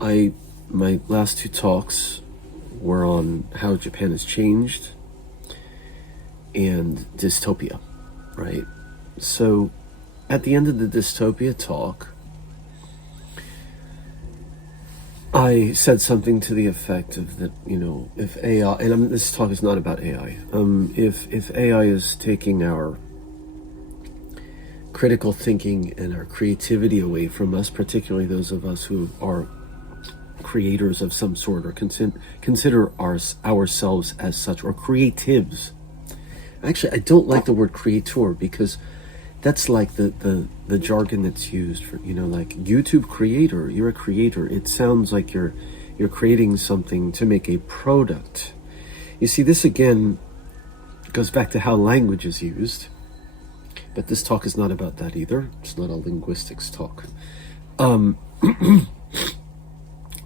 My last two talks were on how Japan has changed and dystopia, right? So at the end of the dystopia talk, I said something to the effect of that, if AI, and this talk is not about AI, if AI is taking our critical thinking and our creativity away from us, particularly those of us who are creators of some sort, or consider ourselves as such, or creatives. Actually, I don't like the word creator, because that's like the jargon that's used for, like YouTube creator. You're a creator. It sounds like you're creating something to make a product. You see, this again goes back to how language is used, but this talk is not about that either. It's not a linguistics talk.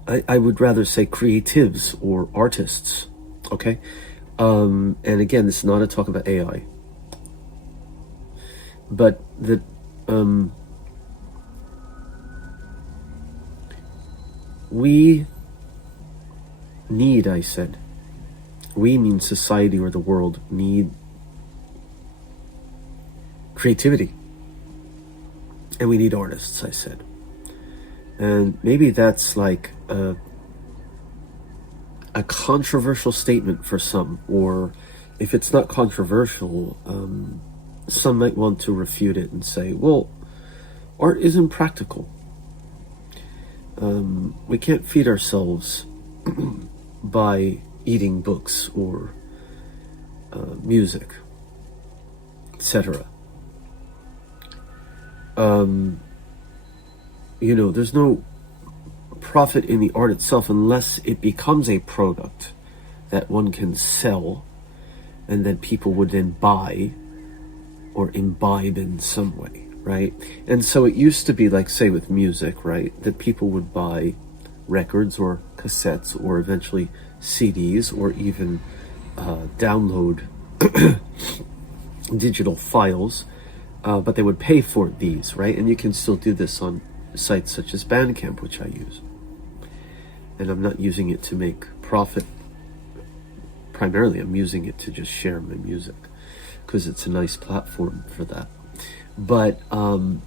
I would rather say creatives or artists, okay? And again, this is not a talk about AI. But that we need, I said, we mean society or the world need creativity. And we need artists, I said. And maybe that's like a controversial statement for some, or if it's not controversial, some might want to refute it and say, well, art isn't practical. We can't feed ourselves by eating books or music, etc. There's no profit in the art itself unless it becomes a product that one can sell and that people would then buy or imbibe in some way, right? And so it used to be like, say, with music, right, that people would buy records or cassettes or eventually CDs, or even download digital files, but they would pay for these, right? And you can still do this on sites such as Bandcamp, which I use. And I'm not using it to make profit primarily. I'm using it to just share my music, because it's a nice platform for that. But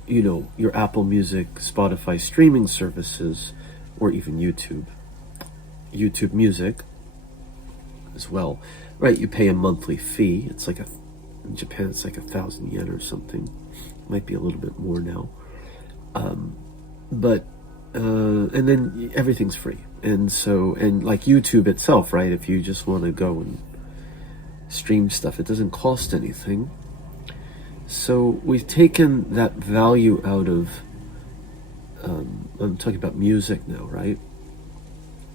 your Apple Music, Spotify streaming services, or even YouTube Music as well, right? You pay a monthly fee. It's like in Japan it's like 1,000 yen or something. Might be a little bit more now. And then everything's free. And like YouTube itself, right? If you just want to go and stream stuff, it doesn't cost anything. So we've taken that value out of, I'm talking about music now, right?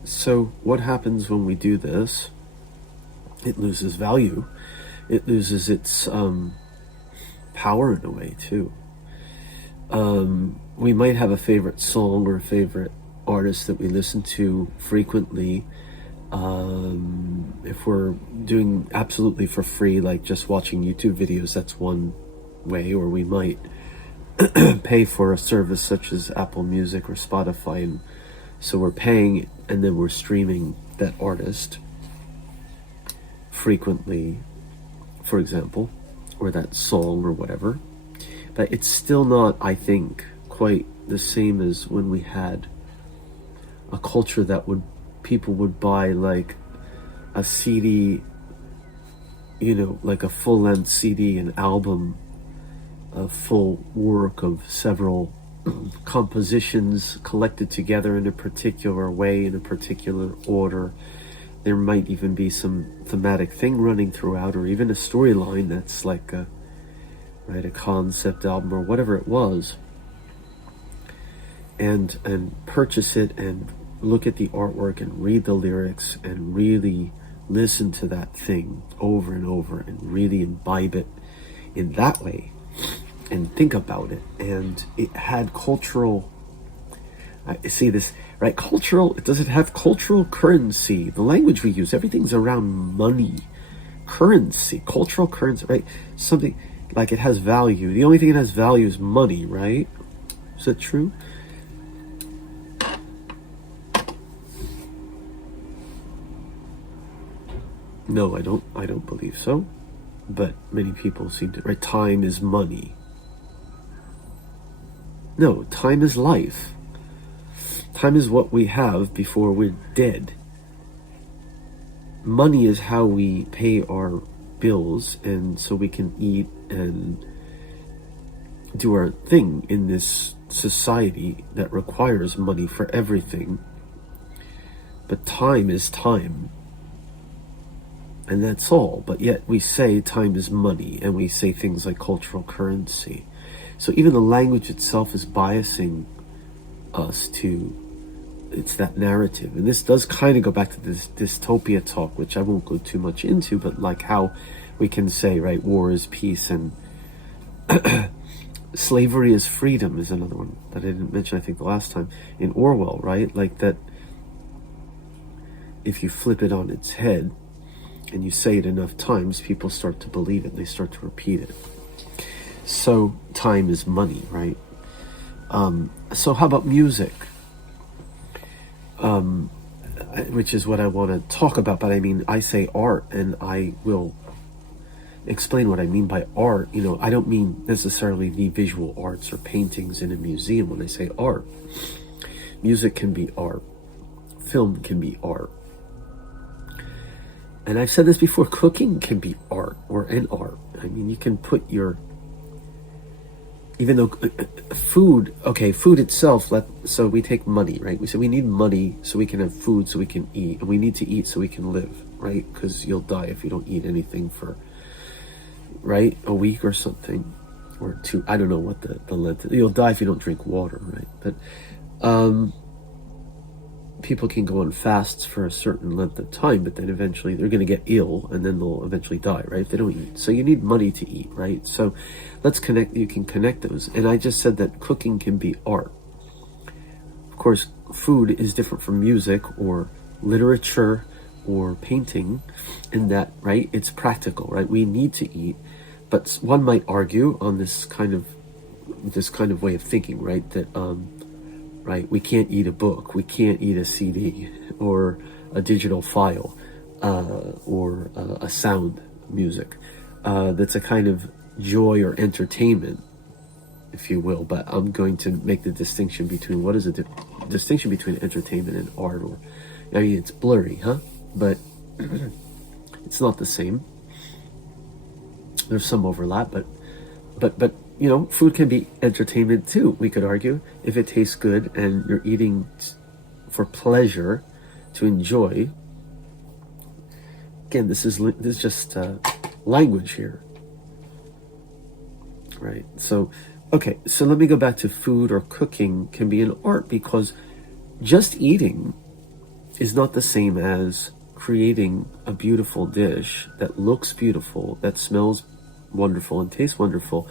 So what happens when we do this? It loses value. It loses its power in a way too. We might have a favorite song or a favorite artist that we listen to frequently. If we're doing absolutely for free, like just watching YouTube videos, that's one way. Or we might pay for a service such as Apple Music or Spotify, and so we're paying and then we're streaming that artist frequently, for example, or that song or whatever. But it's still not, I think, quite the same as when we had a culture that people would buy like a CD, like a full-length CD, an album, a full work of several compositions collected together in a particular way, in a particular order. There might even be some thematic thing running throughout, or even a storyline that's like a concept album or whatever it was, and purchase it and look at the artwork and read the lyrics and really listen to that thing over and over and really imbibe it in that way and think about it. And it had cultural, see this, right? Cultural, does it have cultural currency? The language we use, everything's around money, currency, cultural currency, right? Something like it has value. The only thing that has value is money, right? Is that true? No, I don't believe so. But many people seem to, right? Time is money. No, time is life. Time is what we have before we're dead. Money is how we pay our bills, and so we can eat and do our thing in this society that requires money for everything. But time is time. And that's all. But yet we say time is money, and we say things like cultural currency. So even the language itself is biasing us to, it's that narrative. And this does kind of go back to this dystopia talk, which I won't go too much into, but like how we can say, right, war is peace, and slavery is freedom is another one that I didn't mention, I think, the last time, in Orwell, right? Like that if you flip it on its head and you say it enough times, people start to believe it. They start to repeat it. So time is money, right? So how about music? Which is what I want to talk about, but I mean, I say art, and I will explain what I mean by art. You know, I don't mean necessarily the visual arts or paintings in a museum when I say art. Music can be art. Film can be art. And I've said this before, cooking can be art, or an art. I mean, you can put your, even though food, okay, food itself, so we take money, right? We say we need money so we can have food so we can eat, and we need to eat so we can live, right? Because you'll die if you don't eat anything for, right, a week or something, or two, I don't know what the length is. You'll die if you don't drink water, right? But people can go on fasts for a certain length of time, but then eventually they're going to get ill, and then they'll eventually die, right, if they don't eat. So you need money to eat, right? So let's connect, you can connect those. And I just said that cooking can be art. Of course, food is different from music or literature or painting in that, right, it's practical, right? We need to eat. But one might argue on this kind of way of thinking, right, that right, we can't eat a book, we can't eat a CD or a digital file, or a sound music. That's a kind of joy or entertainment, if you will. But I'm going to make the distinction between, what is the distinction between entertainment and art? Or, I mean, it's blurry, huh? But it's not the same. There's some overlap, but you know, food can be entertainment too, we could argue, if it tastes good and you're eating for pleasure, to enjoy. Again, this is just language here, right? So, okay, so let me go back to food or cooking can be an art, because just eating is not the same as creating a beautiful dish that looks beautiful, that smells wonderful and tastes wonderful.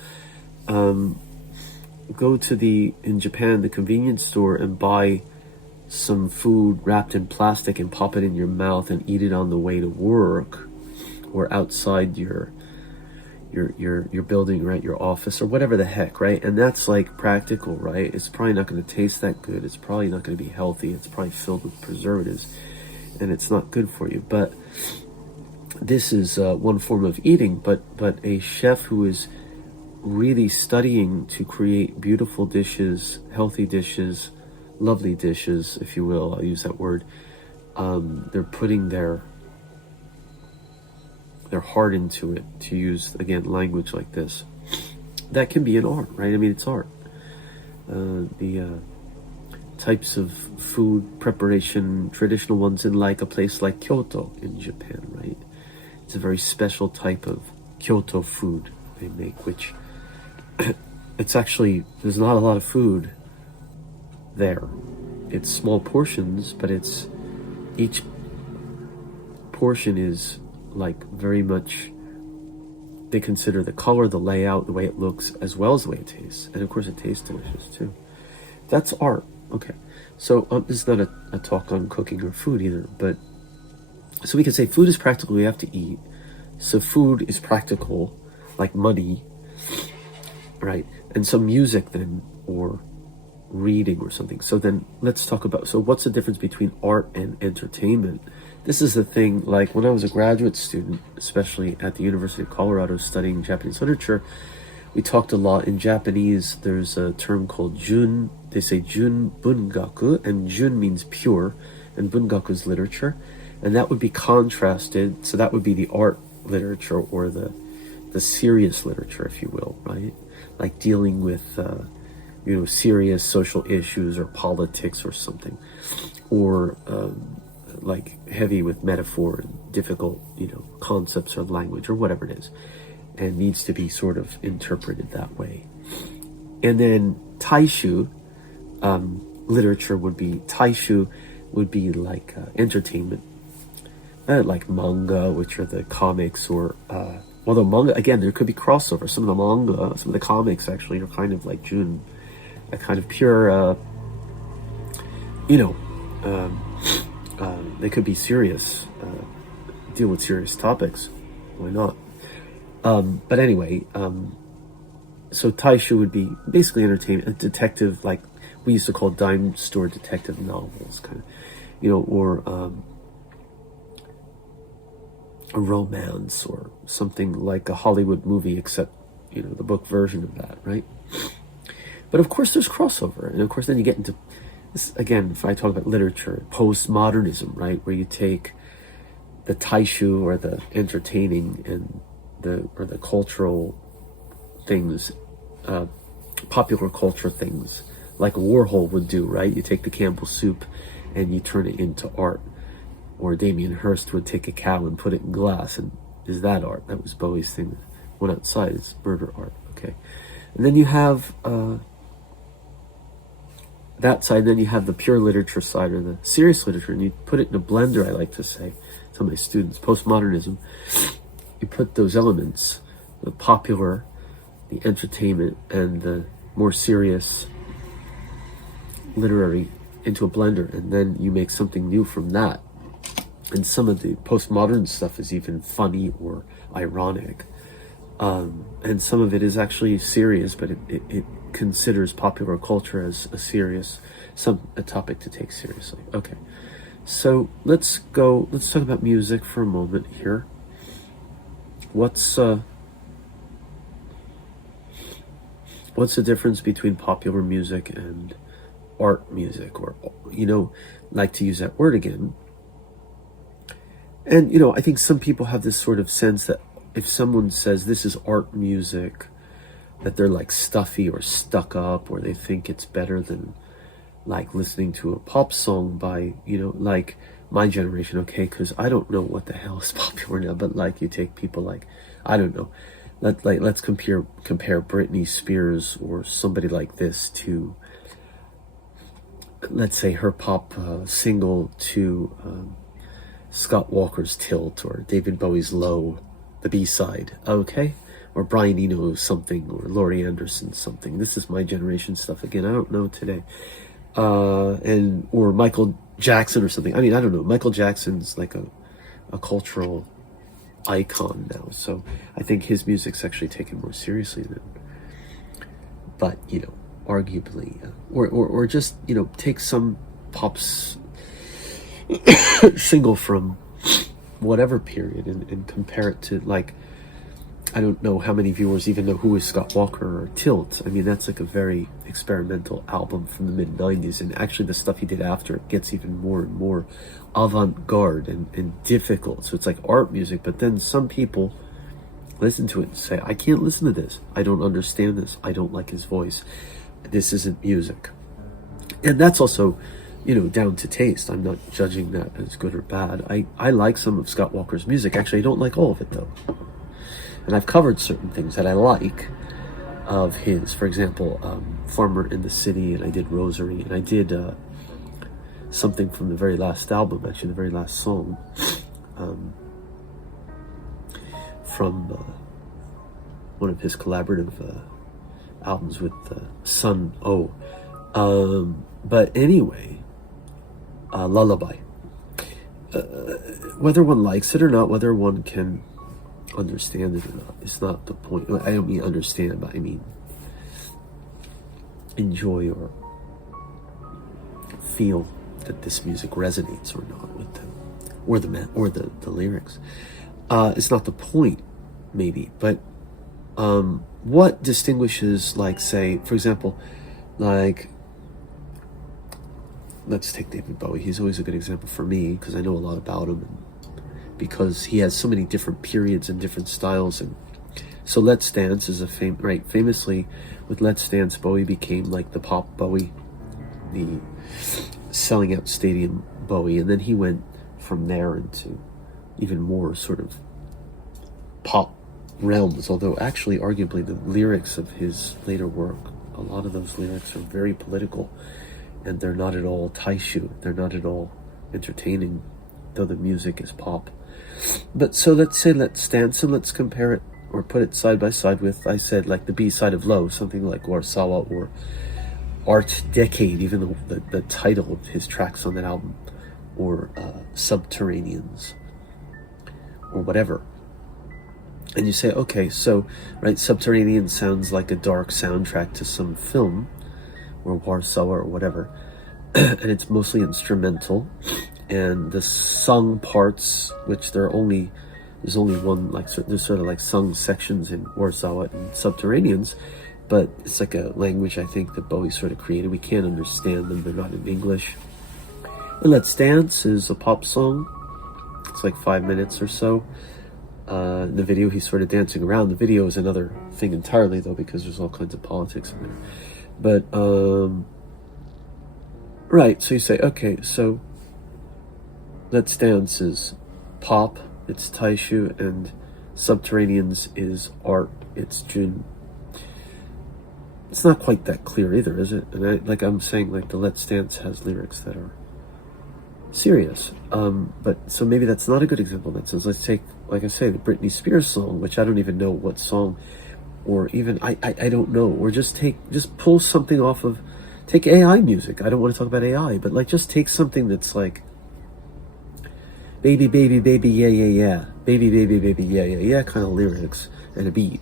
Go to in Japan, the convenience store, and buy some food wrapped in plastic and pop it in your mouth and eat it on the way to work, or outside your building, right, your office, or whatever the heck, right? And that's like practical, right? It's probably not going to taste that good. It's probably not going to be healthy. It's probably filled with preservatives, and it's not good for you. But this is one form of eating. But a chef who is really studying to create beautiful dishes, healthy dishes, lovely dishes, if you will, I'll use that word. They're putting their heart into it, to use, again, language like this. That can be an art, right? I mean, it's art. The types of food preparation, traditional ones in like a place like Kyoto in Japan, right? It's a very special type of Kyoto food they make, which it's actually, there's not a lot of food there. It's small portions, but each portion is like very much, they consider the color, the layout, the way it looks, as well as the way it tastes. And of course it tastes delicious too. That's art. Okay, so this is not a talk on cooking or food either, but so we can say food is practical, we have to eat. So food is practical, like money, right? And so music then, or reading or something. So then let's talk about, so what's the difference between art and entertainment? this is the thing, like when I was a graduate student, especially at the University of Colorado studying Japanese literature, we talked a lot in Japanese. There's a term called jun. They say jun bungaku, and jun means pure, and bungaku is literature. And that would be contrasted, so that would be the art literature, or the serious literature, if you will, right? Like dealing with, serious social issues or politics or something. Or like heavy with metaphor and difficult, concepts or language or whatever it is. And needs to be sort of interpreted that way. And then taishu, literature would be, like entertainment. Like manga, which are the comics, or although manga, again, there could be crossover. Some of the manga, some of the comics actually are kind of like Jun, a kind of pure, they could be serious, deal with serious topics. Why not? But anyway, so taishu would be basically entertainment, a detective, like we used to call dime store detective novels, kind of, or a romance or something like a Hollywood movie, except, the book version of that, right? But of course there's crossover. And of course then you get into this, again, if I talk about literature, postmodernism, right? Where you take the taishu, or the entertaining, and the cultural things, popular culture things, like Warhol would do, right? You take the Campbell soup and you turn it into art. Or Damien Hirst would take a cow and put it in glass, and is that art? That was Bowie's thing. Went outside, it's murder art, okay? And then you have that side, then you have the pure literature side, or the serious literature, and you put it in a blender, I like to say to my students. Postmodernism, you put those elements, the popular, the entertainment, and the more serious literary, into a blender, and then you make something new from that. And some of the postmodern stuff is even funny or ironic. And some of it is actually serious, but it considers popular culture as a topic to take seriously. Okay, so let's talk about music for a moment here. What's the difference between popular music and art music, or, like to use that word again? And, I think some people have this sort of sense that if someone says this is art music, that they're like stuffy or stuck up, or they think it's better than like listening to a pop song by, like my generation, okay, because I don't know what the hell is popular now, but like you take people like, I don't know, let's compare Britney Spears or somebody like this to, let's say, her pop single to Scott Walker's Tilt, or David Bowie's Low, the B-side, okay? Or Brian Eno's something, or Laurie Anderson's something. This is my generation stuff. Again, I don't know today. Or Michael Jackson or something. I mean, I don't know. Michael Jackson's like a cultural icon now, so I think his music's actually taken more seriously than, but, arguably, or just, take some pops single from whatever period and compare it to, like, I don't know how many viewers even know who is Scott Walker or Tilt. I mean, that's like a very experimental album from the mid-90s, and actually the stuff he did after it gets even more and more avant-garde and difficult. So it's like art music, but then some people listen to it and say, I can't listen to this. I don't understand this. I don't like his voice. This isn't music. And that's also, down to taste. I'm not judging that as good or bad. I like some of Scott Walker's music. Actually, I don't like all of it, though. And I've covered certain things that I like of his. For example, Farmer in the City, and I did Rosary, and I did something from the very last album, actually, the very last song, from one of his collaborative albums with Sun O. But anyway, Lullaby. Whether one likes it or not, whether one can understand it or not, it's not the point. I don't mean understand, but I mean enjoy or feel that this music resonates or not with them. or the lyrics. It's not the point, maybe, but what distinguishes, like, say, for example, like, let's take David Bowie. He's always a good example for me because I know a lot about him, and because he has so many different periods and different styles. And so Let's Dance is famously with Let's Dance, Bowie became like the pop Bowie, the selling out stadium Bowie, and then he went from there into even more sort of pop realms, although actually arguably the lyrics of his later work, a lot of those lyrics are very political, and they're not at all taishu, they're not at all entertaining, though the music is pop. But so let's say Let's Dance, and let's compare it or put it side by side with, I said, like the B-side of Lowe, something like Warsawa or Art Decade, even the title of his tracks on that album, or Subterraneans, or whatever. And you say, okay, so, right, Subterranean sounds like a dark soundtrack to some film, or Warsawa or whatever, and it's mostly instrumental, and the sung parts, which there's only one, like, there's sort of like sung sections in Warsawa and Subterraneans, but it's like a language, I think, that Bowie sort of created. We can't understand them, they're not in English. And Let's Dance is a pop song. It's like 5 minutes or so. In the video, he's sort of dancing around. The video is another thing entirely, though, because there's all kinds of politics in there. But, right, so you say, okay, so Let's Dance is pop, it's taishu, and Subterraneans is art, it's Jun. It's not quite that clear either, is it? And I'm saying, like, the Let's Dance has lyrics that are serious. But so maybe that's not a good example in that sense. Let's take, like I say, the Britney Spears song, which I don't even know what song, or even I don't know, or just pull something off of, take AI music. I don't want to talk about AI, but like just take something that's like baby baby baby yeah yeah yeah, baby baby baby yeah yeah yeah kind of lyrics and a beat,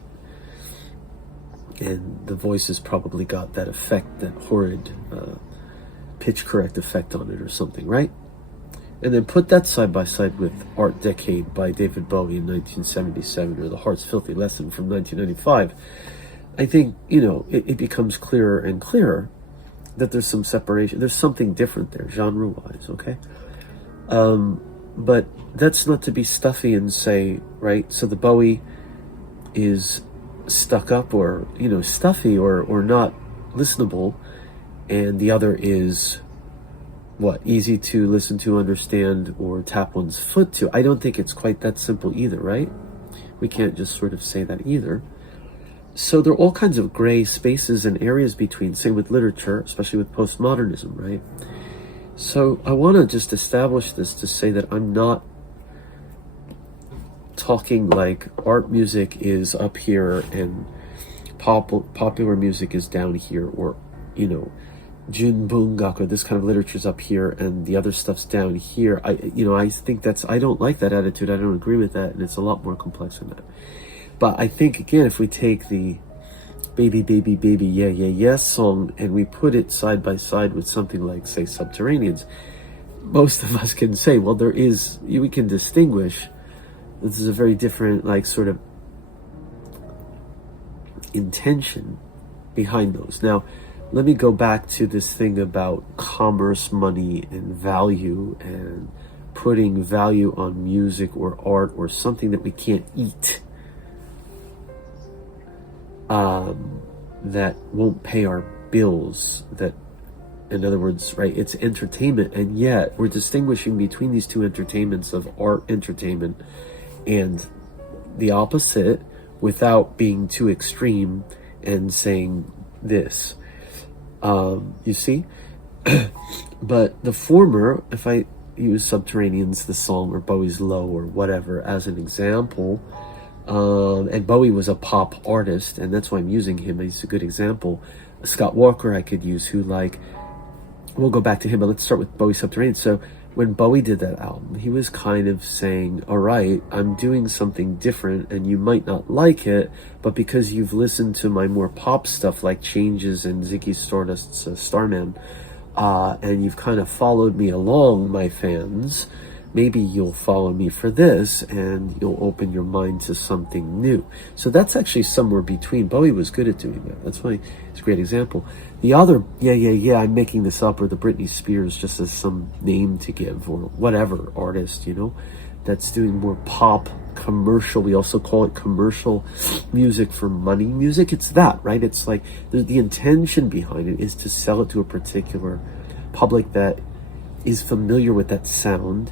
and the voice has probably got that effect, that horrid pitch correct effect on it or something, right? And then put that side by side with Art Decade by David Bowie in 1977, or The Heart's Filthy Lesson from 1995. I think, it becomes clearer and clearer that there's some separation. There's something different there, genre-wise, okay? But that's not to be stuffy and say, right, so the Bowie is stuck up or, stuffy or not listenable, and the other is easy to listen to, understand, or tap one's foot to. I don't think it's quite that simple either, right? We can't just sort of say that either. So there are all kinds of gray spaces and areas between, same with literature, especially with postmodernism, right? So I want to just establish this to say that I'm not talking like art music is up here and popular music is down here, or, Junbungaku, this kind of literature's up here and the other stuff's down here. I think I don't like that attitude. I don't agree with that, and it's a lot more complex than that. But I think, again, if we take the baby baby baby yeah yeah yeah song and we put it side by side with something like, say, Subterraneans, most of us can say, well, we can distinguish. This is a very different, like, sort of intention behind those. Now, let me go back to this thing about commerce, money, and value, and putting value on music or art or something that we can't eat, that won't pay our bills, that, in other words, right, it's entertainment, and yet we're distinguishing between these two entertainments of art entertainment and the opposite without being too extreme and saying this. You see? But the former, if I use Subterraneans, the song, or Bowie's Low, or whatever, as an example, and Bowie was a pop artist, and that's why I'm using him. He's a good example. Scott Walker I could use, who, like, we'll go back to him, but let's start with Bowie Subterranean. So when Bowie did that album, he was kind of saying, all right, I'm doing something different, and you might not like it, but because you've listened to my more pop stuff like Changes and Ziggy Stardust's Starman, and you've kind of followed me along, my fans, maybe you'll follow me for this and you'll open your mind to something new. So that's actually somewhere between. Bowie was good at doing that. That's why it's a great example. The other, I'm making this up, or the Britney Spears just as some name to give, or whatever artist, you know, that's doing more pop, commercial. We also call it commercial music for money music. It's that, right? It's like the intention behind it is to sell it to a particular public that is familiar with that sound.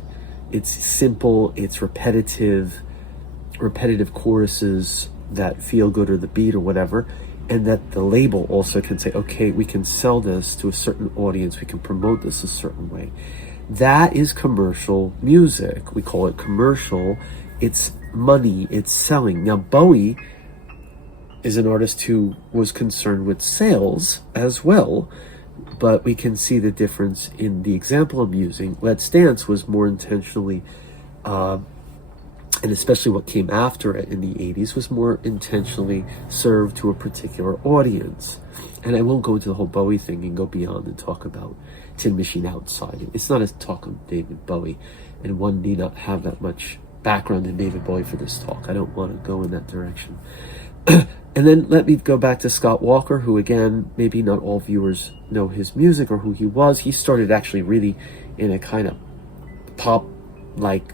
It's simple, it's repetitive choruses that feel good, or the beat or whatever, and that the label also can say, okay, we can sell this to a certain audience, we can promote this a certain way. That is commercial music. We call it commercial. It's money, it's selling. Now, Bowie is an artist who was concerned with sales as well, but we can see the difference in the example I'm using. Let's Dance was more intentionally, and especially what came after it in the 80s, was more intentionally served to a particular audience. And I won't go into the whole Bowie thing and go beyond and talk about Tin Machine outside. It's not a talk on David Bowie, and one need not have that much background in David Bowie for this talk. I don't want to go in that direction. And then let me go back to Scott Walker, who, again, maybe not all viewers know his music or who he was. He started actually really in a kind of pop, like,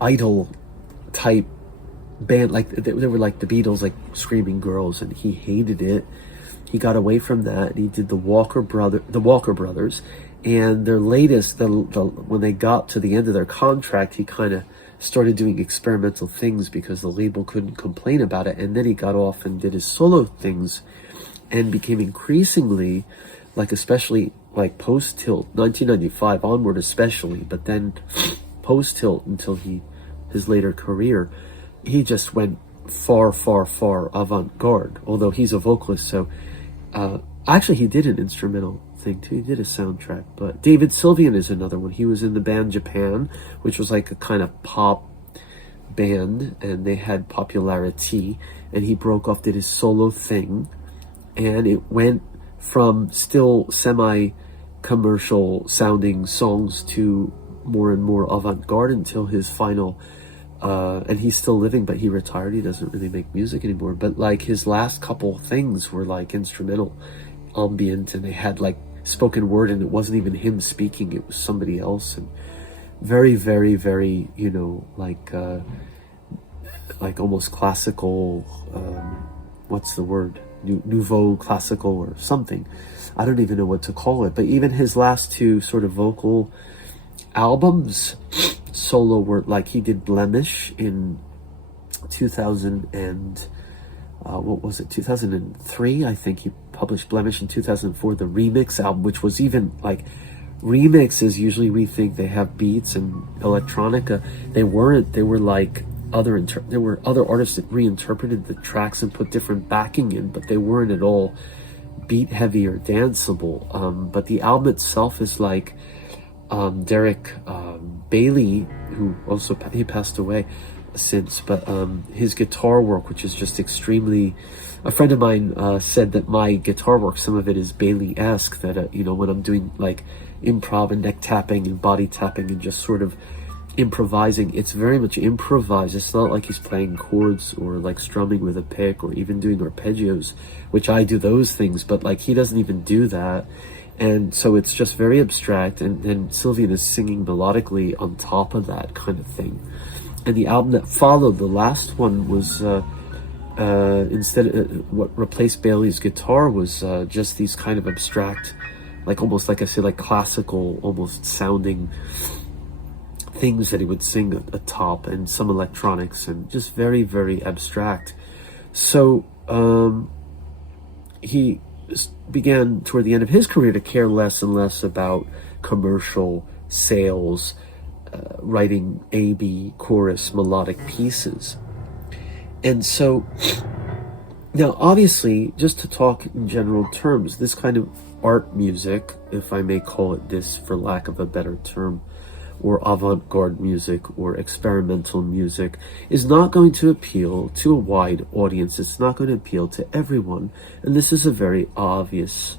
idol type band. Like, they were like the Beatles, like screaming girls, and he hated it. He got away from that, and he did the Walker Brothers, and their latest, when they got to the end of their contract, he kind of started doing experimental things because the label couldn't complain about it, and then he got off and did his solo things and became increasingly, like, especially like post-Tilt, 1995 onward especially, but then post-Tilt until his later career, he just went far avant-garde, although he's a vocalist. So actually he did an instrumental thing too. He did a soundtrack. But David Sylvian is another one. He was in the band Japan, which was like a kind of pop band, and they had popularity, and he broke off, did his solo thing, and it went from still semi-commercial sounding songs to more and more avant-garde until his final, and he's still living, but he retired. He doesn't really make music anymore, but like his last couple things were like instrumental, ambient, and they had like spoken word, and it wasn't even him speaking, it was somebody else, and very, you know, like almost classical, what's the word, nouveau classical or something. I don't even know what to call it. But even his last two sort of vocal albums, solo work, like he did Blemish in 2000 and 2003, I think. He published Blemish in 2004, the remix album, which was even like, remixes usually we think they have beats and electronica. They weren't. They were like there were other artists that reinterpreted the tracks and put different backing in, but they weren't at all beat heavy or danceable. But the album itself is like, Derek Bailey, who also, he passed away since, but his guitar work, which is just extremely, a friend of mine said that my guitar work, some of it is Bailey-esque, that you know, when I'm doing like improv and neck tapping and body tapping and just sort of improvising, it's very much improvised. It's not like he's playing chords or like strumming with a pick or even doing arpeggios, which I do those things, but like he doesn't even do that. And so it's just very abstract, and then Sylvian is singing melodically on top of that kind of thing. And the album that followed, the last one, was what replaced Bailey's guitar was just these kind of abstract, like almost, like I said, like classical almost sounding things that he would sing atop, and some electronics, and just very, very abstract. So he began toward the end of his career to care less and less about commercial sales, writing A-B chorus melodic pieces. And so now, obviously, just to talk in general terms, this kind of art music, if I may call it this for lack of a better term, or avant-garde music or experimental music, is not going to appeal to a wide audience. It's not going to appeal to everyone. And this is a very obvious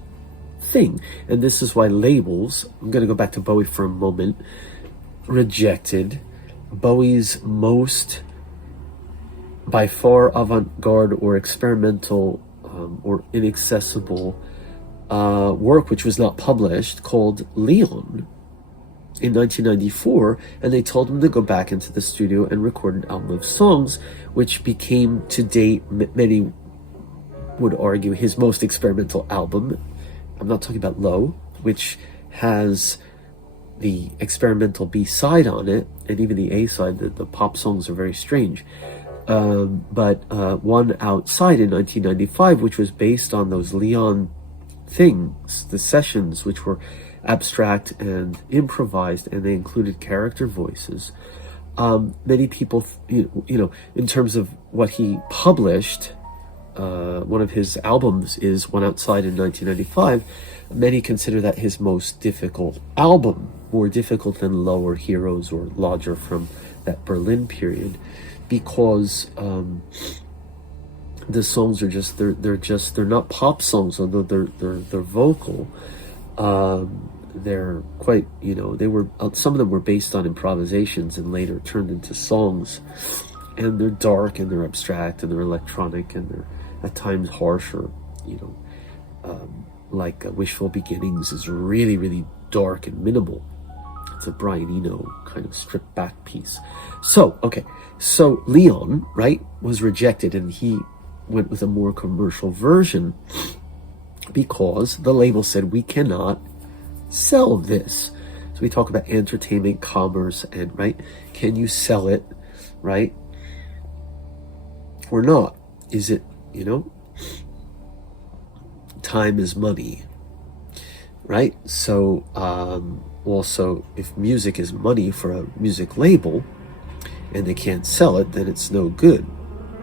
thing. And this is why labels, I'm going to go back to Bowie for a moment, rejected Bowie's most by far avant-garde or experimental or inaccessible work, which was not published, called Leon, in 1994, and they told him to go back into the studio and record an album of songs, which became, to date, many would argue, his most experimental album. I'm not talking about Lowe, which has the experimental B-side on it, and even the A-side, the pop songs are very strange. But one outside in 1995, which was based on those Leon things, the sessions, which were abstract and improvised, and they included character voices. Many people, in terms of what he published, one of his albums is One Outside in 1995. Many consider that his most difficult album, more difficult than Lower Heroes or Lodger from that Berlin period, because the songs are just they're not pop songs, although they're vocal. They're quite, they were, some of them were based on improvisations and later turned into songs, and they're dark and they're abstract and they're electronic and they're at times harsher, like Wishful Beginnings is really, really dark and minimal. It's a Brian Eno kind of stripped back piece. So Leon, right, was rejected, and he went with a more commercial version because the label said, we cannot sell this. So we talk about entertainment, commerce, and right, can you sell it, right, or not? Is it, time is money, right? So also, if music is money for a music label and they can't sell it, then it's no good,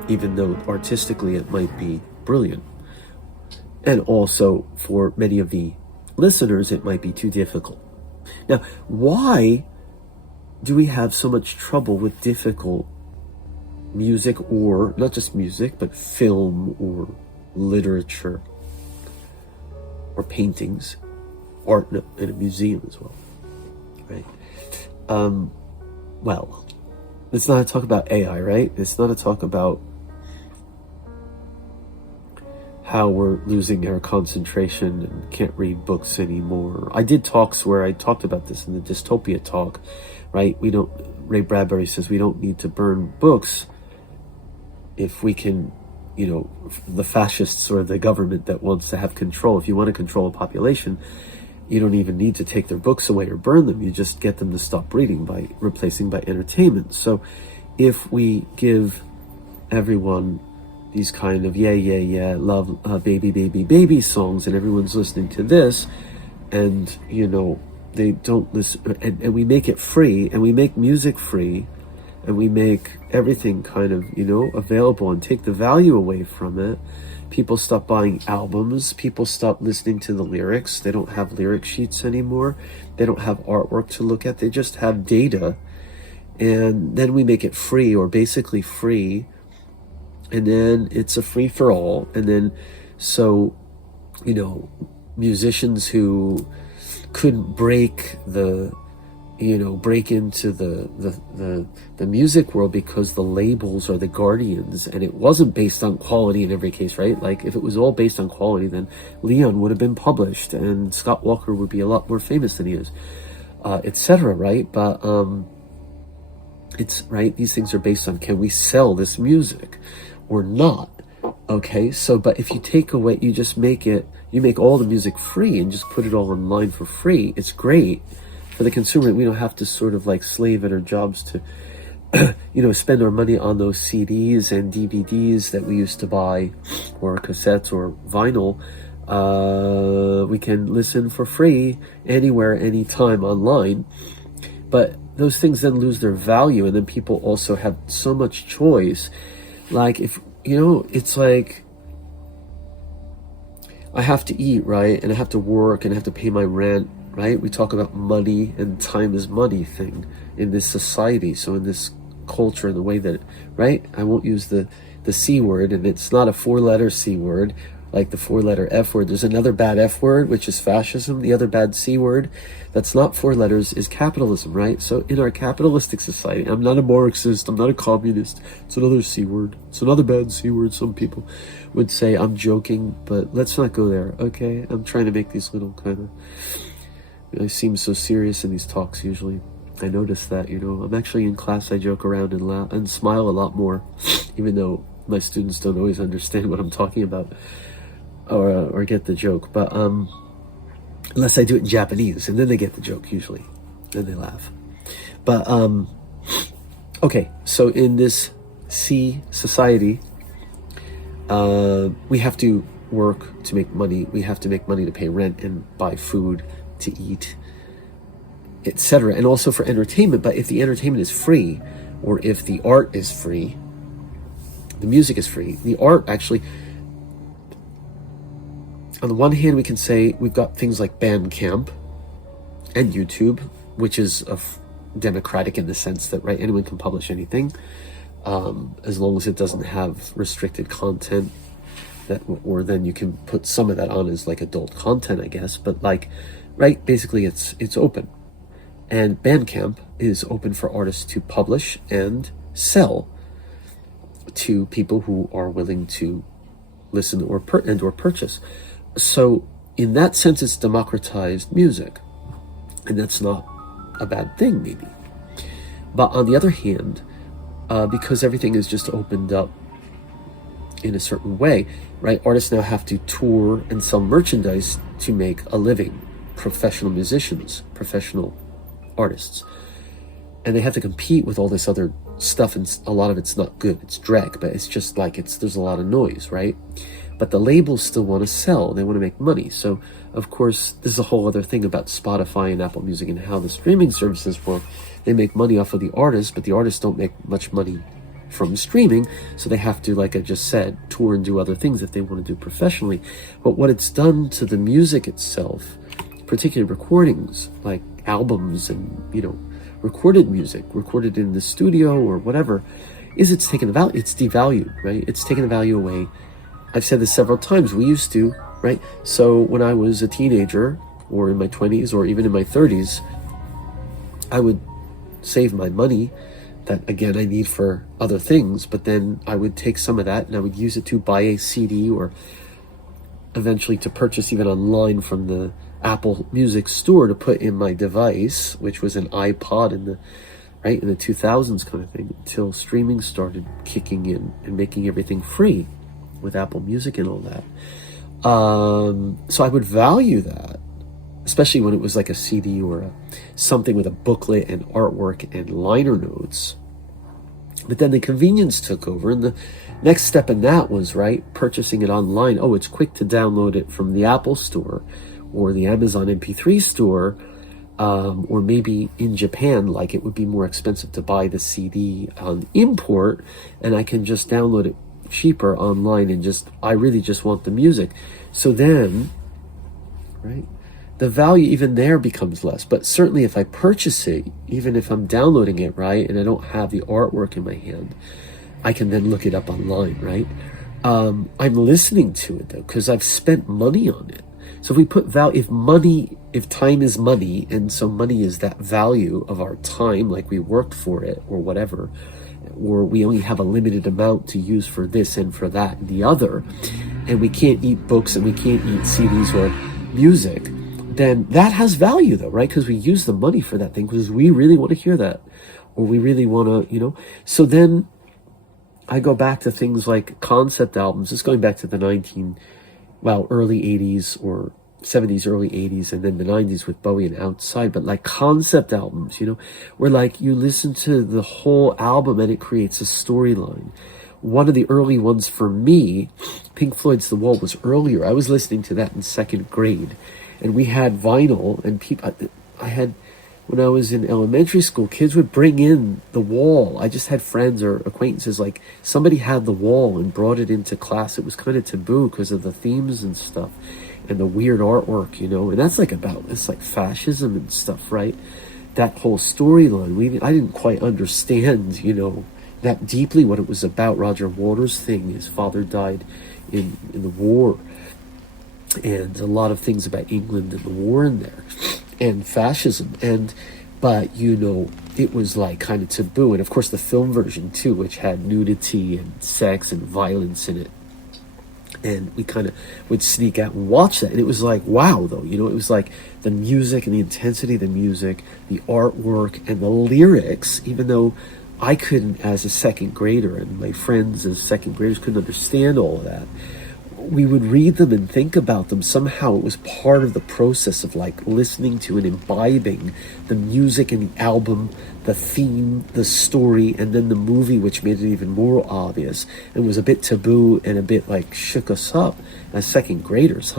even though artistically it might be brilliant. And also for many of the listeners, it might be too difficult. Now, why do we have so much trouble with difficult music, or not just music, but film or literature or paintings, art in a museum as well, right? Well, it's not a talk about AI, right? It's not a talk about how we're losing our concentration and can't read books anymore. I did talks where I talked about this in the dystopia talk, right? Ray Bradbury says we don't need to burn books if we can, the fascists or the government that wants to have control. If you want to control a population, you don't even need to take their books away or burn them. You just get them to stop reading by replacing by entertainment. So if we give everyone these kind of love, baby, baby, baby songs, and everyone's listening to this, and they don't listen, and we make it free, and we make music free, and we make everything kind of available and take the value away from it, people stop buying albums, people stop listening to the lyrics. They don't have lyric sheets anymore, they don't have artwork to look at, they just have data. And then we make it free, or basically free, and then it's a free for all. And then so musicians who couldn't break into the music world because the labels are the guardians, and it wasn't based on quality in every case, right? Like if it was all based on quality, then Leon would have been published and Scott Walker would be a lot more famous than he is, etc., right? But it's right, these things are based on, can we sell this music or not? Okay, so but if you take away, you make all the music free and just put it all online for free, it's great for the consumer. We don't have to sort of like slave at our jobs to spend our money on those CDs and DVDs that we used to buy, or cassettes or vinyl. We can listen for free anywhere, anytime online. But those things then lose their value, and then people also have so much choice. Like if it's like I have to eat, right, and I have to work and I have to pay my rent, right? We talk about money and time is money thing in this society. So in this culture, in the way that, right, I won't use the C word, and it's not a 4-letter C word. like the 4-letter F word. There's another bad F word, which is fascism. The other bad C word, that's not 4 letters, is capitalism, right? So in our capitalistic society, I'm not a Marxist, I'm not a communist. It's another C word. It's another bad C word. Some people would say I'm joking, but let's not go there, okay? I'm trying to make these little kind of, I seem so serious in these talks usually. I notice that, I'm actually in class, I joke around and laugh and smile a lot more, even though my students don't always understand what I'm talking about or get the joke. But unless I do it in Japanese, and then they get the joke usually, then they laugh. But okay, so in this C society, we have to work to make money. We have to make money to pay rent and buy food to eat, etc., and also for entertainment. But if the entertainment is free, or if the art is free, the music is free, the art actually, on the one hand, we can say we've got things like Bandcamp and YouTube, which is democratic in the sense that, right, anyone can publish anything, as long as it doesn't have restricted content, or then you can put some of that on as like adult content, I guess. But like, right, basically it's open. And Bandcamp is open for artists to publish and sell to people who are willing to listen or purchase. So in that sense, it's democratized music, and that's not a bad thing, maybe. But on the other hand, because everything is just opened up in a certain way, right, artists now have to tour and sell merchandise to make a living. Professional musicians, professional artists, and they have to compete with all this other stuff, and a lot of it's not good. It's drag, but it's just like there's a lot of noise, right? But the labels still want to sell, they want to make money. So of course there's a whole other thing about Spotify and Apple Music and how the streaming services work. They make money off of the artists, but the artists don't make much money from streaming, so they have to, like I just said, tour and do other things if they want to do professionally. But what it's done to the music itself, particularly recordings, like albums and recorded music, recorded in the studio or whatever, is it's taken the value, it's devalued, right? It's taken the value away. I've said this several times. We used to, right? So when I was a teenager, or in my 20s, or even in my 30s, I would save my money that, again, I need for other things, but then I would take some of that and I would use it to buy a CD, or eventually to purchase even online from the Apple Music store to put in my device, which was an iPod in the 2000s kind of thing, until streaming started kicking in and making everything free with Apple Music and all that. So I would value that, especially when it was like a CD or something with a booklet and artwork and liner notes. But then the convenience took over, and the next step in that was, right, purchasing it online. Oh, it's quick to download it from the Apple store or the Amazon MP3 store, or maybe in Japan, like, it would be more expensive to buy the CD on import, and I can just download it cheaper online, and I really just want the music. So then, right, the value even there becomes less. But certainly if I purchase it, even if I'm downloading it, right, and I don't have the artwork in my hand, I can then look it up online, right? I'm listening to it though, because I've spent money on it. So if we put if time is money, and so money is that value of our time, like we worked for it or whatever, or we only have a limited amount to use for this and for that and the other, and we can't eat books and we can't eat CDs or music, then that has value though, right? Because we use the money for that thing because we really want to hear that, or we really want to, So then I go back to things like concept albums. It's going back to the early 80s or 70s, early 80s, and then the 90s with Bowie and Outside. But like concept albums, where like you listen to the whole album and it creates a storyline. One of the early ones for me, Pink Floyd's The Wall, was earlier. I was listening to that in second grade, and we had vinyl, and when I was in elementary school, kids would bring in The Wall. I just had friends or acquaintances, like somebody had The Wall and brought it into class. It was kind of taboo because of the themes and stuff and the weird artwork, and that's it's like fascism and stuff, right? That whole storyline. I didn't quite understand, that deeply what it was about. Roger Waters' thing, his father died in the war, and a lot of things about England and the war in there, and fascism, but it was like kind of taboo. And of course the film version too, which had nudity and sex and violence in it, and we kind of would sneak out and watch that, and it was like, wow, though, it was like the music and the intensity of the music, the artwork and the lyrics, even though I couldn't, as a second grader, and my friends as second graders couldn't understand all of that, we would read them and think about them. Somehow it was part of the process of like listening to and imbibing the music and the album, the theme, the story, and then the movie, which made it even more obvious and was a bit taboo and a bit like shook us up as second graders,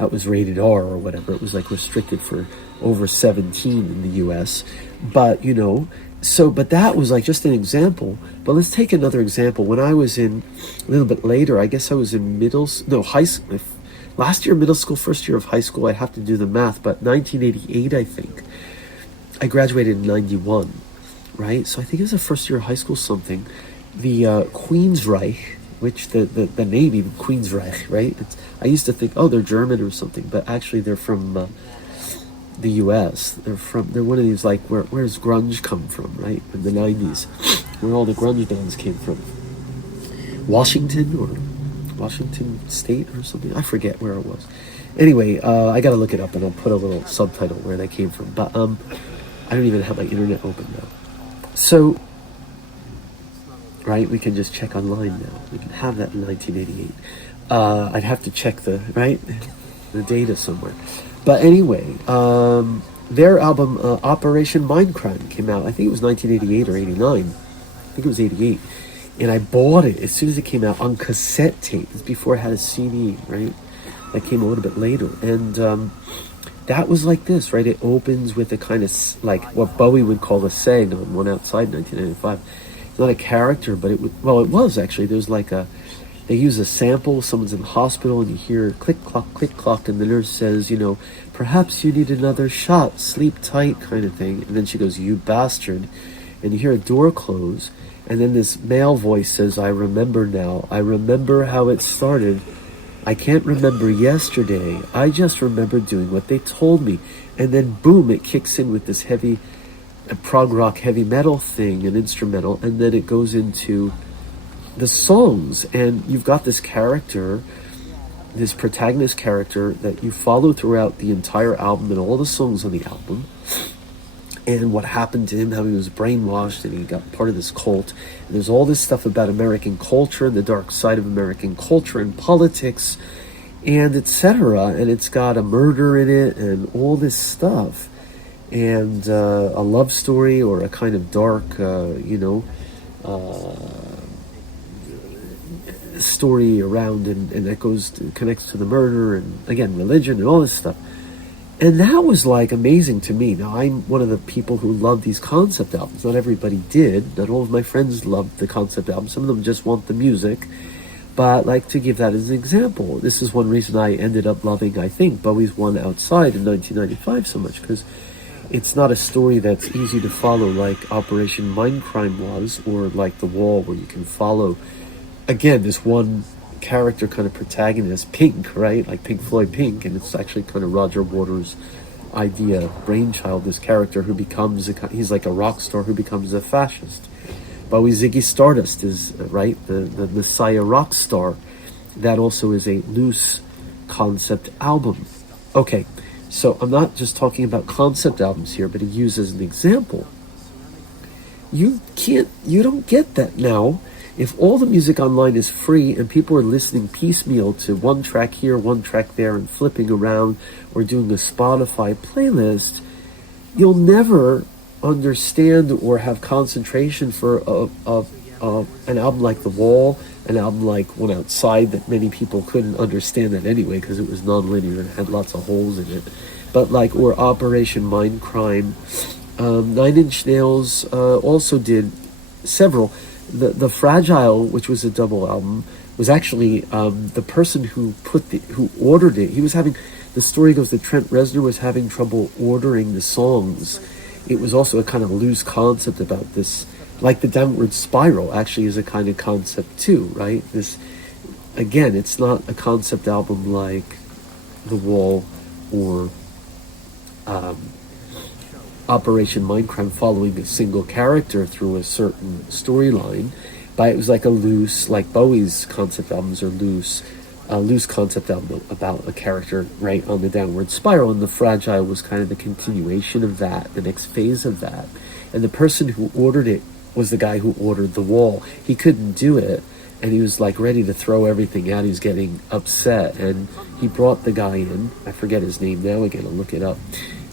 That was rated R or whatever. It was like restricted for over 17 in the US. But, but that was like just an example. But let's take another example. When I was a little bit later, I guess I was in high school, last year middle school, first year of high school, I'd have to do the math, but 1988, I think. I graduated in 91, right? So I think it was the first year of high school something. The Queensryche, which the name even, Queensryche, right? I used to think, they're German or something, but actually they're from the US. They're one of these, like, where's grunge come from, right? In the 90s, where all the grunge bands came from. Washington State or something. I forget where it was. Anyway, I gotta look it up and I'll put a little subtitle where they came from. But I don't even have my internet open now. So, right, we can just check online now. We can have that in 1988. I'd have to check the data somewhere. But anyway, their album Operation Mindcrime came out. I think it was 1988 or 89. I think it was 88. And I bought it as soon as it came out on cassette tape. It's before it had a CD, right? That came a little bit later. And that was like this, right? It opens with a kind of like what Bowie would call a seg on One Outside 1995. It's not a character, but it was actually. There's like they use a sample, someone's in the hospital, and you hear click, clock, and the nurse says, perhaps you need another shot, sleep tight, kind of thing. And then she goes, you bastard. And you hear a door close, and then this male voice says, I remember now. I remember how it started. I can't remember yesterday. I just remember doing what they told me. And then boom, it kicks in with this heavy prog rock, heavy metal thing, an instrumental, and then it goes into the songs, and you've got this character, this protagonist character that you follow throughout the entire album and all the songs on the album, and what happened to him, how he was brainwashed and he got part of this cult. And there's all this stuff about American culture and the dark side of American culture and politics and etc. And it's got a murder in it and all this stuff, and a love story or a kind of dark story around, and that connects to the murder and again religion and all this stuff. And that was like amazing to me. Now, I'm one of the people who love these concept albums. Not everybody did. Not all of my friends loved the concept albums. Some of them just want the music. But like to give that as an example, this is one reason I ended up loving, I think, Bowie's One Outside in 1995 so much, because it's not a story that's easy to follow like Operation Mindcrime was, or like The Wall, where you can follow again this one character kind of protagonist, Pink, right? Like Pink Floyd Pink, and it's actually kind of Roger Waters' idea, brainchild, this character who becomes he's like a rock star who becomes a fascist. Bowie's Ziggy Stardust is, right, the Messiah rock star. That also is a loose concept album. Okay, so I'm not just talking about concept albums here, but he uses an example. You don't get that now. If all the music online is free and people are listening piecemeal to one track here, one track there, and flipping around or doing a Spotify playlist, you'll never understand or have concentration for an album like The Wall, an album like One Outside that many people couldn't understand that anyway because it was non-linear and had lots of holes in it. But like, or Operation Mindcrime. 9 Inch Nails also did several. The Fragile, which was a double album, was actually the person who ordered it. He was having, the story goes that Trent Reznor was having trouble ordering the songs. It was also a kind of loose concept about this, like the downward spiral actually is a kind of concept too, right? This again, it's not a concept album like The Wall or Operation Mindcrime following a single character through a certain storyline, but it was like a loose, like Bowie's concept albums are loose, a loose concept album about a character right on the downward spiral, and The Fragile was kind of the continuation of that, the next phase of that. And the person who ordered it was the guy who ordered The Wall. He couldn't do it, and he was like ready to throw everything out. He was getting upset, and he brought the guy in. I forget his name now again, I'll look it up.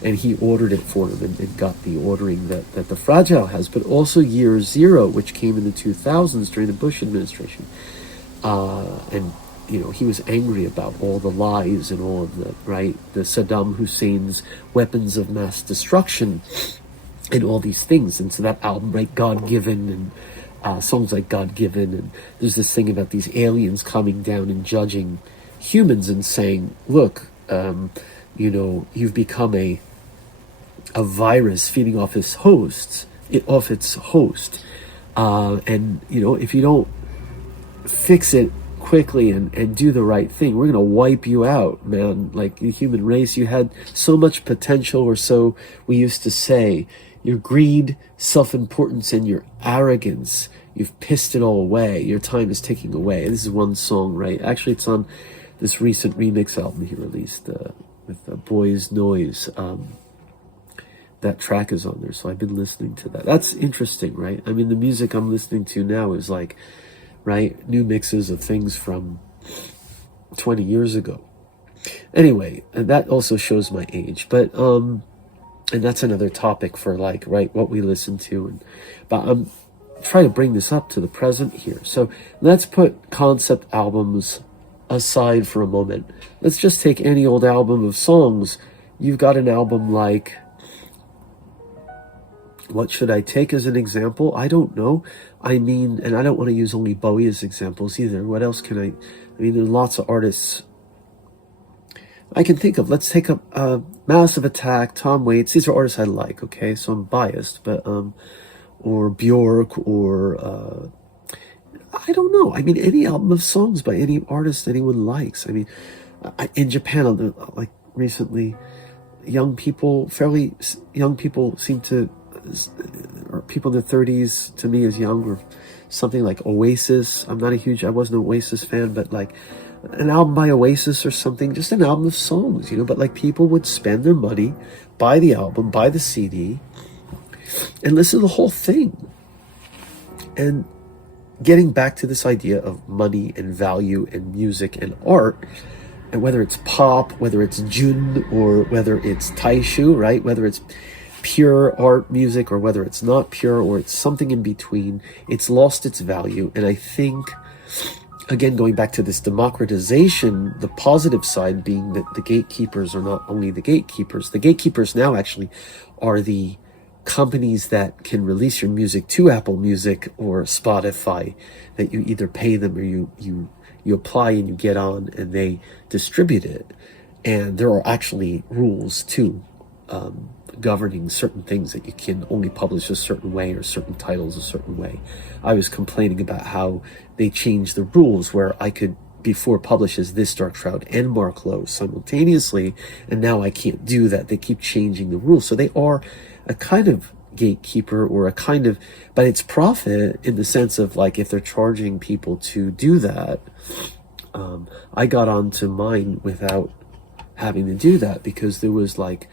And he ordered it for him and got the ordering that The Fragile has, but also Year Zero, which came in the 2000s during the Bush administration. And, you know, he was angry about all the lies and all of the, right, the Saddam Hussein's weapons of mass destruction and all these things. And so that album, right, God-Given, and songs like God-Given, and there's this thing about these aliens coming down and judging humans and saying, look, you know, you've become a virus feeding off its host, and you know, if you don't fix it quickly and do the right thing, we're gonna wipe you out, man. Like the human race, you had so much potential, or so we used to say. Your greed, self-importance, and your arrogance, you've pissed it all away. Your time is ticking away. And this is one song, right? Actually, it's on this recent remix album he released with Boys Noise. That track is on there, so I've been listening to that. That's interesting, right? I mean, the music I'm listening to now is like, right, new mixes of things from 20 years ago. Anyway, and that also shows my age, but and that's another topic for like, right, what we listen to. But I'm trying to bring this up to the present here. So let's put concept albums aside for a moment. Let's just take any old album of songs. You've got an album like, what should I take as an example? I don't know. I mean, and I don't want to use only Bowie as examples either. What else can I mean, there's lots of artists I can think of. Let's take up Massive Attack, Tom Waits. These are artists I like, okay? So I'm biased, but or Bjork, or I don't know. I mean, any album of songs by any artist anyone likes. I mean, in Japan, like recently, fairly young people seem to, or people in their 30s to me is young, or something like Oasis. I wasn't an Oasis fan, but like an album by Oasis or something, just an album of songs, you know, but like people would spend their money, buy the album, buy the CD, and listen to the whole thing. And getting back to this idea of money and value and music and art, and whether it's pop, whether it's Jun, or whether it's Taishu, right, whether it's pure art music or whether it's not pure, or it's something in between, it's lost its value. And I think, again, going back to this democratization, the positive side being that the gatekeepers are not only the gatekeepers now actually are the companies that can release your music to Apple Music or Spotify, that you either pay them or you apply and you get on and they distribute it. And there are actually rules too, governing certain things, that you can only publish a certain way or certain titles a certain way. I was complaining about how they changed the rules where I could before publish as This Dark Shroud and Marc Lowe simultaneously, and now I can't do that. They keep changing the rules. So they are a kind of gatekeeper, or a kind of, but it's profit in the sense of like, if they're charging people to do that, I got onto mine without having to do that, because there was like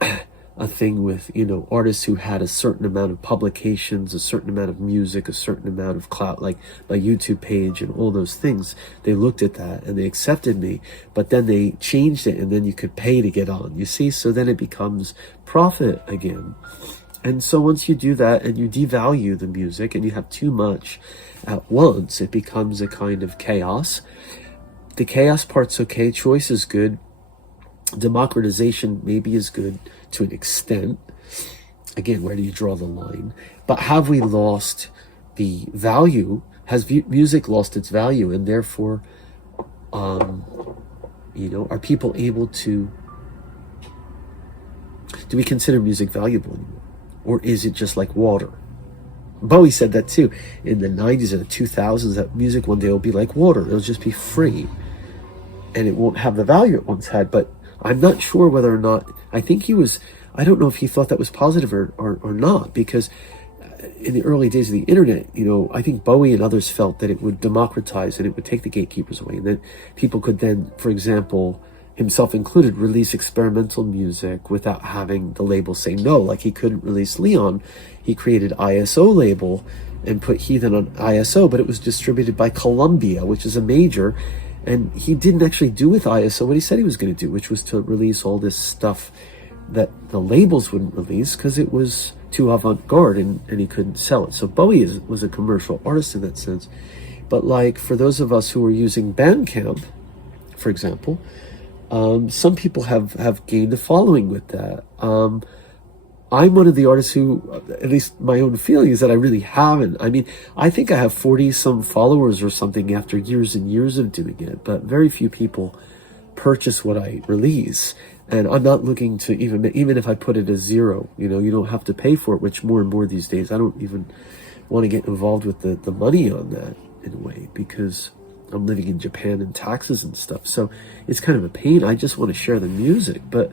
a thing with, you know, artists who had a certain amount of publications, a certain amount of music, a certain amount of clout, like my YouTube page and all those things. They looked at that and they accepted me, but then they changed it, and then you could pay to get on, you see? So then it becomes profit again. And so once you do that and you devalue the music and you have too much at once, it becomes a kind of chaos. The chaos part's okay. Choice is good. Democratization maybe is good to an extent. Again, where do you draw the line? But have we lost the value? Has music lost its value? And therefore, you know, are people able to, do we consider music valuable anymore? Or is it just like water? Bowie said that too in the 90s and the 2000s, that music one day will be like water. It'll just be free and it won't have the value it once had. But I'm not sure whether or not, I think he was, I don't know if he thought that was positive or not, because in the early days of the internet, you know, I think Bowie and others felt that it would democratize and it would take the gatekeepers away, and that people could then, for example, himself included, release experimental music without having the label say no. Like he couldn't release Leon. He created ISO label and put Heathen on ISO, but it was distributed by Columbia, which is a major, and he didn't actually do with ISO what he said he was going to do, which was to release all this stuff that the labels wouldn't release because it was too avant-garde and he couldn't sell it. So Bowie was a commercial artist in that sense. But like for those of us who are using Bandcamp, for example, some people have gained a following with that. I'm one of the artists who, at least my own feeling is that I really haven't. I mean, I think I have 40 some followers or something after years and years of doing it, but very few people purchase what I release. And I'm not looking to even if I put it as zero, you know, you don't have to pay for it, which more and more these days, I don't even want to get involved with the money on that in a way, because I'm living in Japan and taxes and stuff. So it's kind of a pain. I just want to share the music. But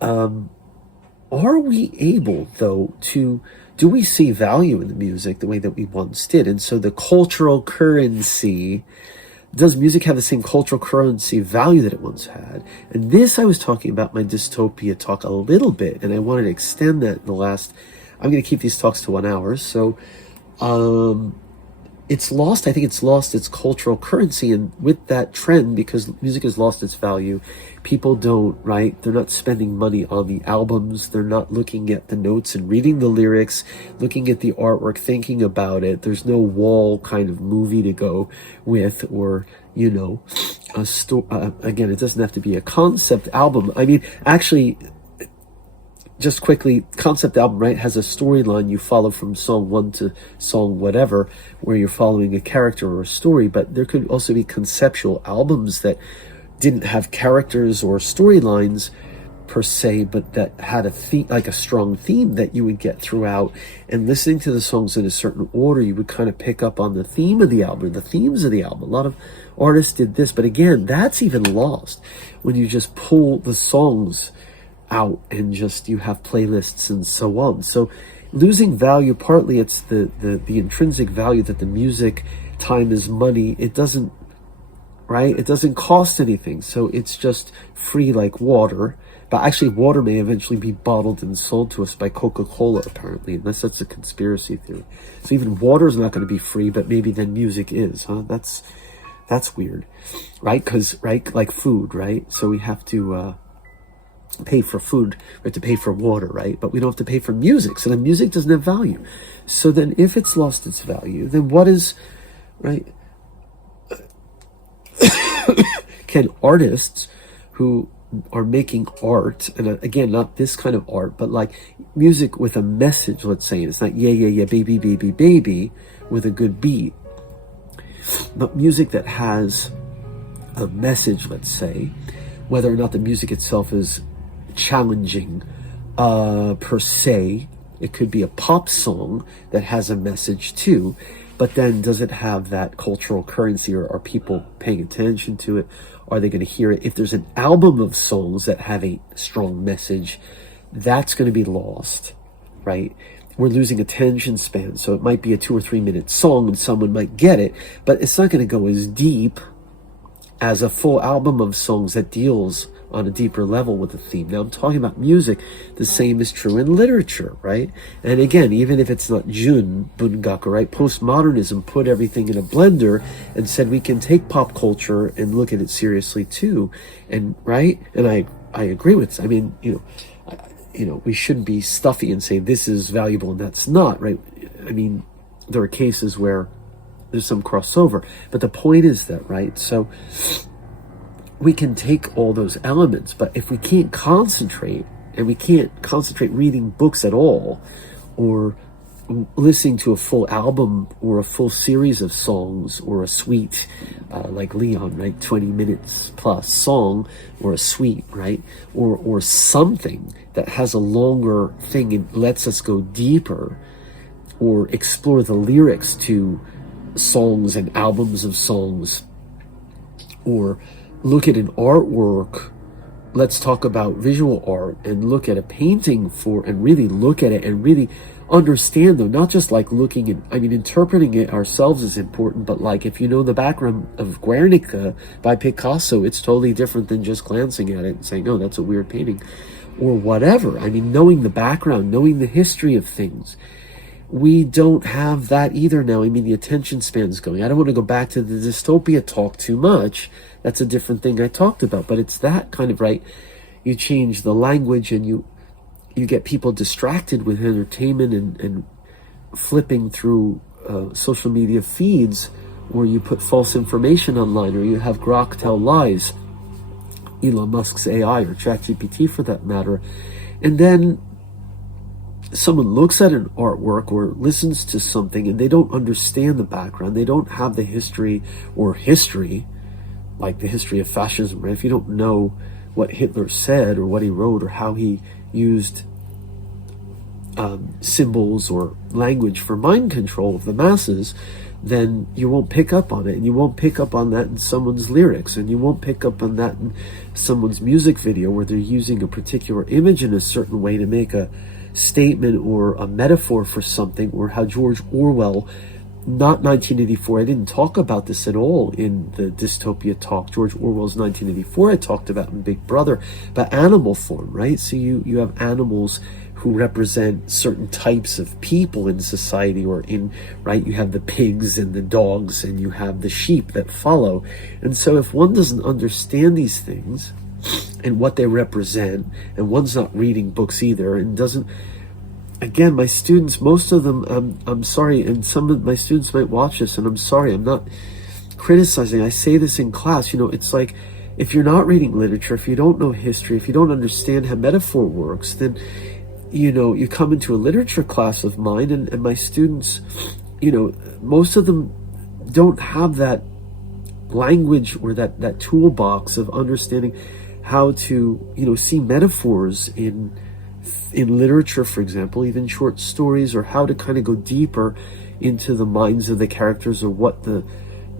are we able, though, do we see value in the music the way that we once did? And so the cultural currency, does music have the same cultural currency value that it once had? And this, I was talking about my dystopia talk a little bit, and I wanted to extend that in the last, I'm going to keep these talks to 1 hour. So it's lost, I think it's lost its cultural currency. And with that trend, because music has lost its value, people don't, right? They're not spending money on the albums. They're not looking at the notes and reading the lyrics, looking at the artwork, thinking about it. There's no wall kind of movie to go with, or, you know, again, it doesn't have to be a concept album. I mean, actually, just quickly, concept album, right, has a storyline you follow from song 1 to song whatever, where you're following a character or a story. But there could also be conceptual albums that didn't have characters or storylines per se, but that had a theme, like a strong theme that you would get throughout. And listening to the songs in a certain order, you would kind of pick up on the theme of the album, the themes of the album. A lot of artists did this, but again, that's even lost when you just pull the songs out and just you have playlists and so on. So losing value, partly it's the intrinsic value that the music, time is money. It doesn't, right? It doesn't cost anything. So it's just free like water. But actually water may eventually be bottled and sold to us by Coca-Cola, apparently, unless that's a conspiracy theory. So even water is not going to be free, but maybe then music is, huh? That's weird, right? Because, right, like food, right? So we have to pay for food, we have to pay for water, right? But we don't have to pay for music. So then music doesn't have value. So then if it's lost its value, then what is, right? Can artists who are making art, and again, not this kind of art, but like music with a message, let's say, it's not yeah, yeah, yeah, baby, baby, baby, with a good beat, but music that has a message, let's say, whether or not the music itself is challenging per se. It could be a pop song that has a message too, but then does it have that cultural currency, or are people paying attention to it? Are they going to hear it? If there's an album of songs that have a strong message, that's going to be lost, right? We're losing attention span. So it might be a 2 or 3 minute song and someone might get it, but it's not going to go as deep as a full album of songs that deals on a deeper level with the theme. Now I'm talking about music. The same is true in literature, right? And again, even if it's not Jun Bungaku, right? Postmodernism put everything in a blender and said we can take pop culture and look at it seriously too. And right? And I agree with this. I mean, you know, we shouldn't be stuffy and say this is valuable and that's not, right? I mean, there are cases where there's some crossover, but the point is that, right? So we can take all those elements, but if we can't concentrate, and we can't concentrate reading books at all, or listening to a full album or a full series of songs, or a suite, like Leon, right? 20 minutes plus song, or a suite, right? Or something that has a longer thing and lets us go deeper, or explore the lyrics to songs and albums of songs, or look at an artwork. Let's talk about visual art and look at a painting and really look at it and really understand, though, not just like looking at, I mean, interpreting it ourselves is important, but like if you know the background of Guernica by Picasso, it's totally different than just glancing at it and saying, oh, that's a weird painting, or whatever. I mean, knowing the background, knowing the history of things. We don't have that either now. I mean, the attention span's going. I don't want to go back to the dystopia talk too much. That's a different thing I talked about, but it's that kind of, right? You change the language and you get people distracted with entertainment and flipping through social media feeds where you put false information online, or you have Grok tell lies, Elon Musk's AI or ChatGPT for that matter. And then someone looks at an artwork or listens to something and they don't understand the background. They don't have the history, like the history of fascism, right? If you don't know what Hitler said or what he wrote or how he used symbols or language for mind control of the masses, then you won't pick up on it, and you won't pick up on that in someone's lyrics, and you won't pick up on that in someone's music video where they're using a particular image in a certain way to make a statement or a metaphor for something, or how George Orwell, not 1984, I didn't talk about this at all in the dystopia talk. George Orwell's 1984 I talked about in Big Brother, but animal form, right? So you have animals who represent certain types of people in society, or in, right, you have the pigs and the dogs and you have the sheep that follow. And so if one doesn't understand these things and what they represent, and one's not reading books either, and doesn't, again, my students, most of them, I'm sorry, and some of my students might watch this, and I'm sorry, I'm not criticizing, I say this in class, you know, it's like, if you're not reading literature, if you don't know history, if you don't understand how metaphor works, then, you know, you come into a literature class of mine, and my students, you know, most of them don't have that language or that toolbox of understanding how to, you know, see metaphors in literature, for example, even short stories, or how to kind of go deeper into the minds of the characters, or what the,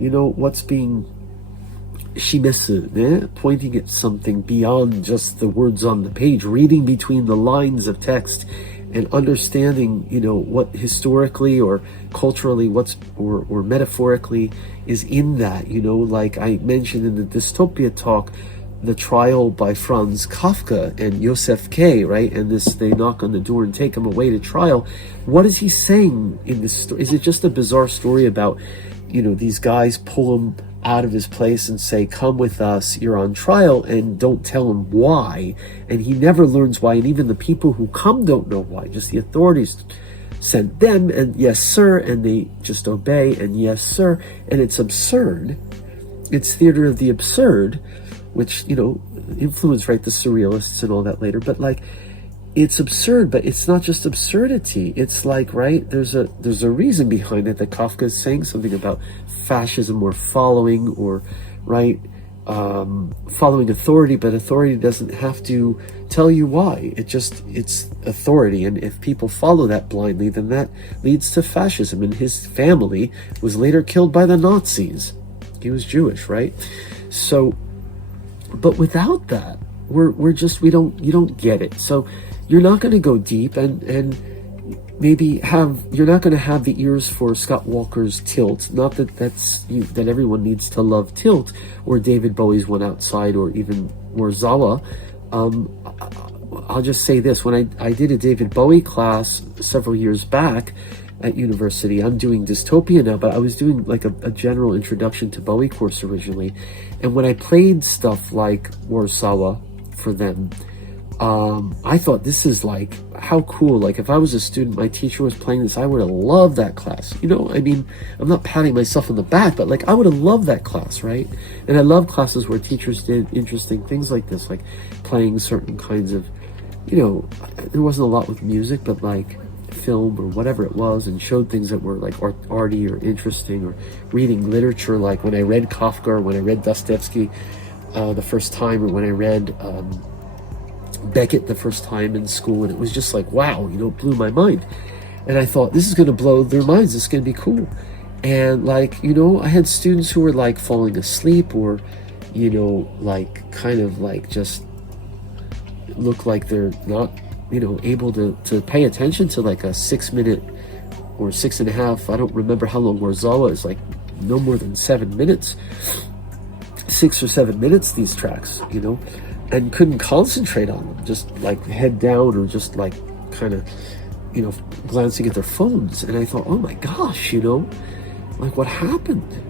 you know, what's being pointing at something beyond just the words on the page, reading between the lines of text and understanding, you know, what historically or culturally or metaphorically is in that, you know, like I mentioned in the dystopia talk, the trial by Franz Kafka and Joseph K., right? And they knock on the door and take him away to trial. What is he saying in this story? Is it just a bizarre story about, you know, these guys pull him out of his place and say, come with us, you're on trial, and don't tell him why, and he never learns why, and even the people who come don't know why, just the authorities sent them, and yes sir, and they just obey, and yes sir, and it's absurd. It's theater of the absurd, which, you know, influenced, right, the surrealists and all that later, but like, it's absurd, but it's not just absurdity. It's like, right, there's a reason behind it, that Kafka is saying something about fascism, or following, or, right, following authority, but authority doesn't have to tell you why. It's authority, and if people follow that blindly, then that leads to fascism. And his family was later killed by the Nazis. He was Jewish, right? So, but without that, you don't get it. So you're not going to go deep, and maybe you're not going to have the ears for Scott Walker's Tilt. Not that everyone needs to love Tilt, or David Bowie's One Outside, or even Zawa. I'll just say this: when I did a David Bowie class several years back at university, I'm doing dystopia now, but I was doing like a general introduction to Bowie course originally, and when I played stuff like Warsawa for them, I thought, this is like, how cool. Like, if I was a student, my teacher was playing this, I would have loved that class. You know, I mean, I'm not patting myself on the back, but like, I would have loved that class, right? And I love classes where teachers did interesting things like this, like playing certain kinds of, you know, there wasn't a lot with music, but like film or whatever it was, and showed things that were like arty or interesting, or reading literature, like when I read Kafka, or when I read Dostoevsky the first time, or when I read Beckett the first time in school, and it was just like, wow, you know, it blew my mind. And I thought, this is going to blow their minds. This is going to be cool. And like, you know, I had students who were like falling asleep, or, you know, like kind of like just look like they're not, you know, able to pay attention to like a 6 minute or 6.5. I don't remember how long Warzawa is, like no more than 7 minutes, 6 or 7 minutes, these tracks, you know, and couldn't concentrate on them, just like head down, or just like kind of, you know, glancing at their phones. And I thought, oh my gosh, you know, like what happened?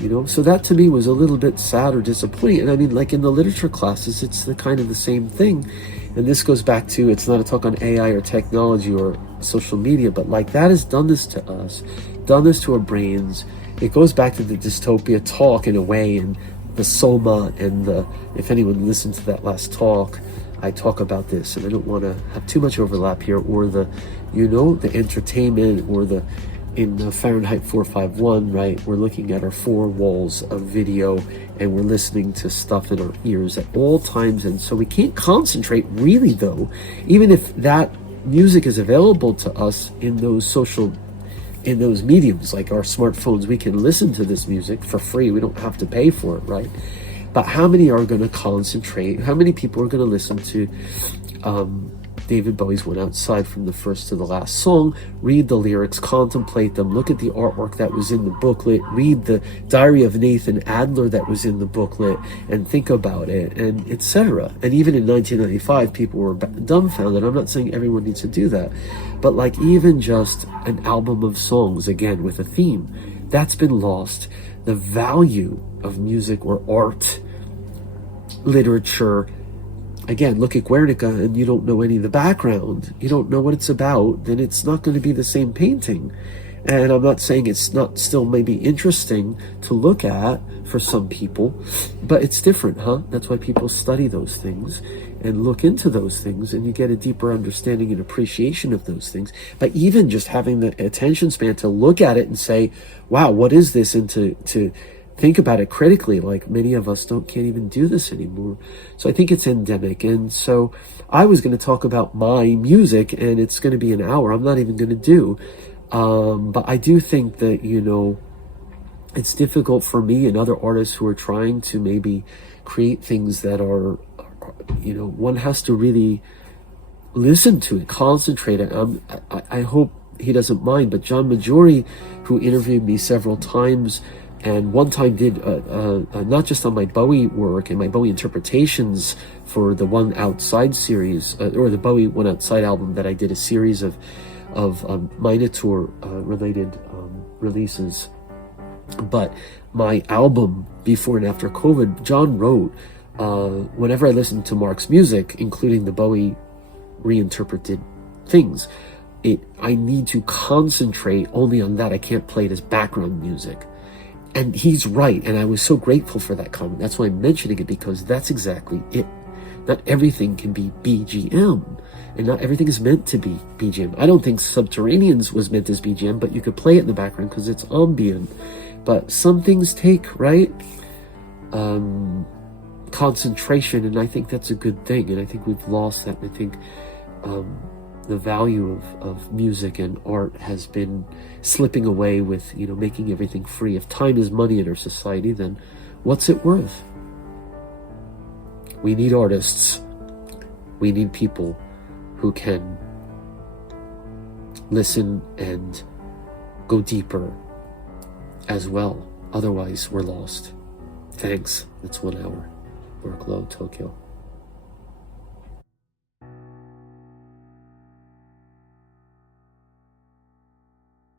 You know, so that to me was a little bit sad or disappointing. And I mean, like in the literature classes, it's the kind of the same thing. And this goes back to, it's not a talk on AI or technology or social media, but like that has done this to us, done this to our brains. It goes back to the dystopia talk in a way, and the soma, and the, if anyone listened to that last talk, I talk about this, and I don't want to have too much overlap here, or the, you know, the entertainment, or the, in Fahrenheit 451, right, we're looking at our 4 walls of video, and we're listening to stuff in our ears at all times, and so we can't concentrate really, though, even if that music is available to us in those in those mediums, like our smartphones. We can listen to this music for free. We don't have to pay for it, right? But how many are going to concentrate? How many people are going to listen to David Bowie's Went Outside from the first to the last song, read the lyrics, contemplate them, look at the artwork that was in the booklet, read the Diary of Nathan Adler that was in the booklet, and think about it, and etc. And even in 1995, people were dumbfounded. I'm not saying everyone needs to do that, but like even just an album of songs, again, with a theme, that's been lost. The value of music or art, literature, again, look at Guernica and you don't know any of the background, you don't know what it's about, then it's not going to be the same painting. And I'm not saying it's not still maybe interesting to look at for some people, but it's different, huh? That's why people study those things and look into those things, and you get a deeper understanding and appreciation of those things. But even just having the attention span to look at it and say, wow, what is this? And to think about it critically, like many of us can't even do this anymore. So I think it's endemic. And so I was going to talk about my music, and it's going to be an hour. I'm not even going to do. But I do think that, you know, it's difficult for me and other artists who are trying to maybe create things that are, you know, one has to really listen to it, concentrate it. I hope he doesn't mind, but John Majori, who interviewed me several times, and one time did not just on my Bowie work and my Bowie interpretations for the One Outside series, or the Bowie One Outside album, that I did a series of Minotaur related releases. But my album Before and After COVID, John wrote, whenever I listen to Marc's music, including the Bowie reinterpreted things, I need to concentrate only on that. I can't play it as background music. And he's right, and I was so grateful for that comment. That's why I'm mentioning it, because that's exactly it. Not everything can be BGM, and not everything is meant to be BGM. I don't think Subterraneans was meant as BGM, but you could play it in the background because it's ambient. But some things take, right, concentration, and I think that's a good thing, and I think we've lost that. I think the value of music and art has been slipping away with, you know, making everything free. If time is money in our society, then what's it worth? We need artists. We need people who can listen and go deeper as well. Otherwise, we're lost. Thanks. That's 1 hour. Marc Lowe, Tokyo.